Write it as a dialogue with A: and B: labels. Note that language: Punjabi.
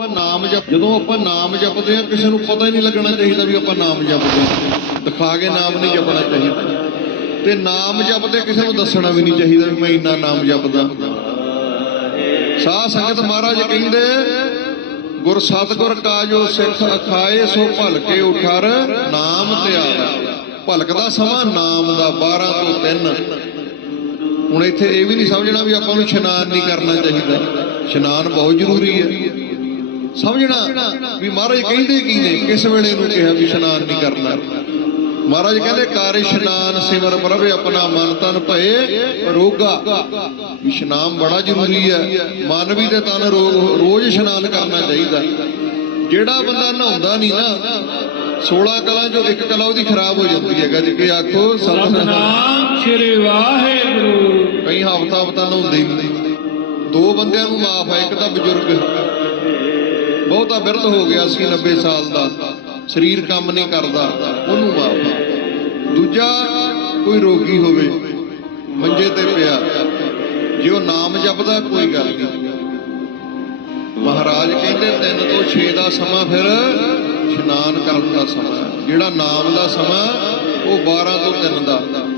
A: ਆਪਾਂ ਨਾਮ ਜਪ ਜਦੋਂ ਆਪਾਂ ਨਾਮ ਜਪਦੇ ਆ ਕਿਸੇ ਨੂੰ ਪਤਾ ਹੀ ਨਹੀਂ ਲੱਗਣਾ ਚਾਹੀਦਾ ਵੀ ਆਪਾਂ ਨਾਮ ਜਪਦੇ ਆ ਦਿਖਾ ਕੇ ਨਾਮ ਨਹੀਂ ਜਪਣਾ ਚਾਹੀਦਾ ਤੇ ਨਾਮ ਜਪਦੇ ਕਿਸੇ ਨੂੰ ਦੱਸਣਾ ਵੀ ਨਹੀਂ ਚਾਹੀਦਾ ਵੀ ਮੈਂ ਇੰਨਾ ਨਾਮ ਜਪਦਾ ਸਾਹ ਸੰਗਤ ਮਹਾਰਾਜ ਕਹਿੰਦੇ ਗੁਰ ਸਤਗੁਰ ਜੋ ਸਿੱਖ ਅਖਾਏ ਸੋ ਭਲਕੇ ਉਠਰ ਨਾਮ ਧਿਆਰਾ ਭਲਕ ਦਾ ਸਮਾਂ ਨਾਮ ਦਾ 12 ਤੋਂ 3 ਹੁਣ ਇੱਥੇ ਇਹ ਵੀ ਨਹੀਂ ਸਮਝਣਾ ਵੀ ਆਪਾਂ ਨੂੰ ਇਸ਼ਨਾਨ ਨਹੀਂ ਕਰਨਾ ਚਾਹੀਦਾ ਇਸ਼ਨਾਨ ਬਹੁਤ ਜ਼ਰੂਰੀ ਹੈ ਸਮਝਣਾ ਵੀ ਮਹਾਰਾਜ ਕਹਿੰਦੇ ਕੀ ਨੇ ਕਿਸ ਵੇਲੇ ਨੂੰ ਕਿਹਾ ਵੀ ਇਸ਼ਨਾਨ ਨਹੀਂ ਕਰਨਾ ਮਹਾਰਾਜ ਕਹਿੰਦੇ ਕਾਰ ਇਸ਼ਨਾਨ ਸਿਮਰ ਪ੍ਰਭ ਆਪਣਾ ਮਨ ਤਨ ਭਏ ਰੋਗਾ ਇਸ਼ਨਾਨ ਬੜਾ ਜ਼ਰੂਰੀ ਹੈ ਮਨ ਵੀ ਤੇ ਤਨ ਰੋਜ਼ ਇਸ਼ਨਾਨ ਕਰਨਾ ਚਾਹੀਦਾ ਜਿਹੜਾ ਬੰਦਾ ਨਹਾਉਂਦਾ ਨਹੀਂ ਨਾ 16 ਕਲਾ ਜੋ ਇੱਕ ਕਲਾ ਉਹਦੀ ਖਰਾਬ ਹੋ ਜਾਂਦੀ ਹੈ
B: ਗੱਜ ਕੇ ਆਖੋ ਸਤਨਾਮ ਸ੍ਰੀ ਵਾਹਿਗੁਰੂ
A: ਕਈ ਹਫਤਾ ਹਫਤਾ ਨਹਾਉਂਦੇ ਹੀ ਦੋ ਬੰਦਿਆਂ ਨੂੰ ਮਾਫ ਹੈ ਇੱਕ ਤਾਂ ਬਜ਼ੁਰਗ ਬਹੁਤਾ ਬਿਰਧ ਹੋ ਗਿਆ ਸੀ 90 ਸਾਲ ਦਾ ਸਰੀਰ ਕੰਮ ਨਹੀਂ ਕਰਦਾ ਉਹਨੂੰ ਮਾਰਦਾ ਦੂਜਾ ਕੋਈ ਰੋਗੀ ਹੋਵੇ ਮੰਜੇ ਤੇ ਪਿਆ ਜੇ ਉਹ ਨਾਮ ਜਪਦਾ ਕੋਈ ਗੱਲ ਨਹੀਂ ਮਹਾਰਾਜ ਕਹਿੰਦੇ ਤਿੰਨ ਤੋਂ 6 ਦਾ ਸਮਾਂ ਫਿਰ ਇਸ਼ਨਾਨ ਕਰਨ ਦਾ ਸਮਾਂ ਜਿਹੜਾ ਨਾਮ ਦਾ ਸਮਾਂ ਉਹ 12 ਤੋਂ 3 ਦਾ